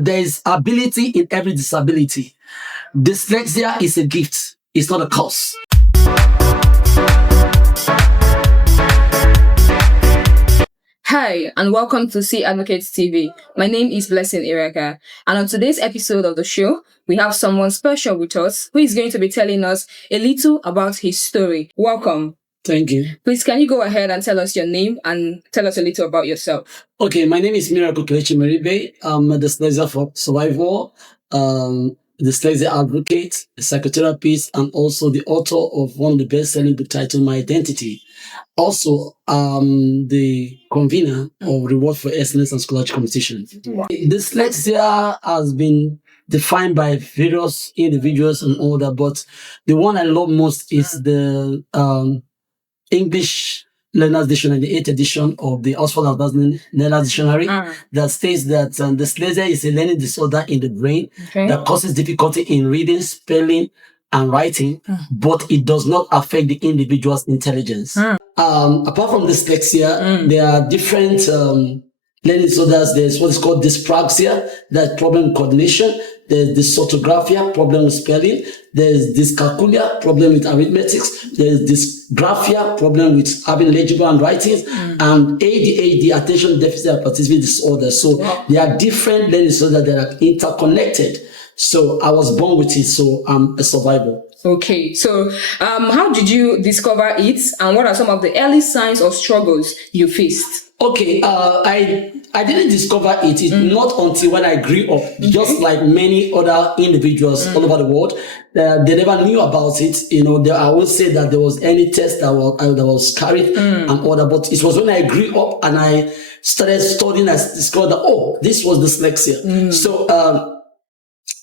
there's ability in every disability. Dyslexia is a gift. It's not a curse. Hi, and welcome to C-AdvocateTV. My name is Blessing Ireka, and on today's episode of the show, we have someone special with us who is going to be telling us a little about his story. Welcome. Thank you. Please, can you go ahead and tell us your name and tell us a little about yourself? Okay, my name is Miracle Kelechi Meribe. I'm a dyslexia survivor, dyslexia advocate, a psychotherapist, and also the author of one of the best-selling book titled My Identity. Also, the convener of Reward for Excellence and Scholarship Competition. Wow. Dyslexia has been defined by various individuals and all that, but the one I love most is the English Learner's Dictionary, the 8th edition of the Oxford Advanced Learner's Dictionary, that states that dyslexia is a learning disorder in the brain that causes difficulty in reading, spelling, and writing, but it does not affect the individual's intelligence. Apart from dyslexia, there are different learning disorders. There's what is called dyspraxia, that's problem with coordination. There's dysorthographia, problem with spelling. There's dyscalculia, problem with arithmetics. There's dysgraphia, problem with having legible handwriting. And ADHD, attention deficit hyperactivity disorder. So there are different learning disorders that are interconnected. So I was born with it, so I'm a survivor. Okay, so how did you discover it, and what are some of the early signs or struggles you faced? Okay, I didn't discover it. It's not until when I grew up, just like many other individuals all over the world, they never knew about it. You know, I would say that there was any test that was carried and all that, but it was when I grew up and I started studying, I discovered that, oh, this was dyslexia. So,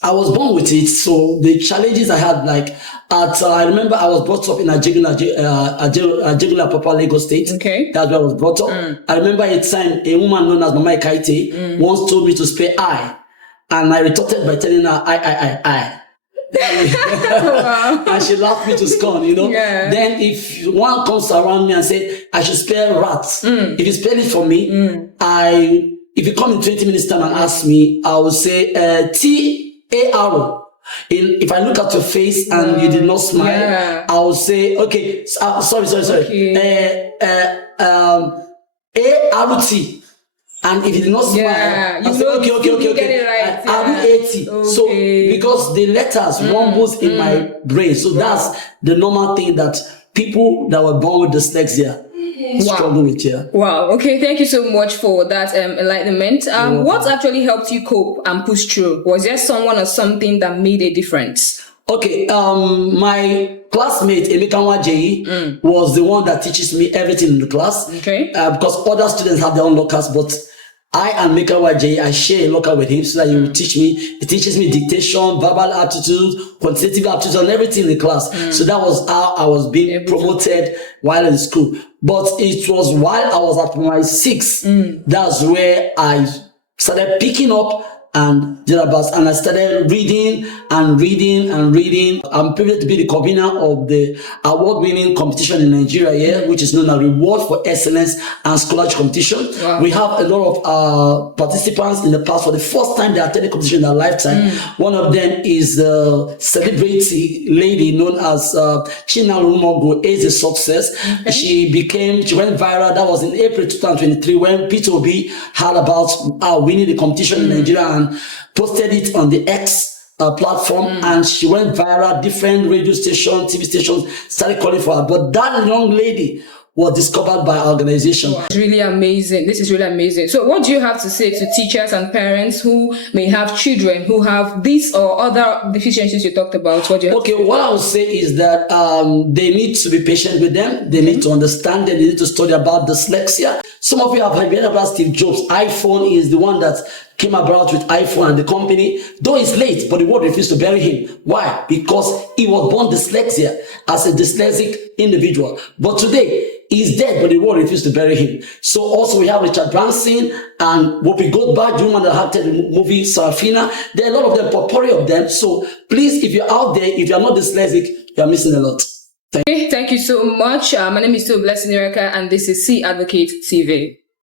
I was born with it, so the challenges I had, like, I remember I was brought up in Ajegula, Papa, Lagos State. Okay. That's where I was brought up. I remember a time a woman known as Mama Ikaite once told me to spell I, and I retorted by telling her I. And she laughed me to scorn, you know. Then if one comes around me and say I should spell rat, if you spell it for me, if you come in 20 minutes time and ask me, I will say T-A-R. If I look at your face and you did not smile, I will say, okay, sorry. A-R-T. And if you did not smile, I'll say, okay. R-A-T. So, because the letters rumbles in my brain. So that's the normal thing that people that were born with dyslexia struggle with. Wow. Okay. Thank you so much for that enlightenment. What actually helped you cope and push through? Was there someone or something that made a difference? Okay. My classmate Emeka Nwajeyi was the one that teaches me everything in the class. Okay. Because other students have their own lockers, but I and Emeka Nwajeyi, I share a locker with him so that he will teach me. He teaches me dictation, verbal aptitude, quantitative aptitude, and everything in the class. So that was how I was being promoted while in school. But it was while I was at my 6th, that's where I started picking up and I started reading. I'm privileged to be the convener of the award-winning competition in Nigeria which is known as Reward for Excellence and Scholarship Competition. We have a lot of participants in the past. For the first time they attended competition in their lifetime. One of them is the celebrity lady known as Chinalu Mogo, is a success. She went viral. That was in April 2023 when P2B heard about winning the competition in Nigeria and posted it on the X platform, and she went viral. Different radio stations, TV stations started calling for her. But that young lady was discovered by our organization. Wow. It's really amazing. This is really amazing. So what do you have to say to teachers and parents who may have children who have these or other deficiencies you talked about? What do you have to say? What I would say is that they need to be patient with them. They need to understand them. They need to study about dyslexia. Some of you have heard about Steve Jobs. iPhone is the one that came about with iPhone and the company. Though it's late, but the world refused to bury him. Why? Because he was born dyslexia as a dyslexic individual. But today, he's dead, but the world refused to bury him. So also we have Richard Branson and Whoopi Goldberg, the woman that acted in the movie Sarafina. There are a lot of them, potpourri of them. So please, if you're out there, if you're not dyslexic, you're missing a lot. Thank you so much. My name is still Blessing Ireka, and this is C-AdvocateTV.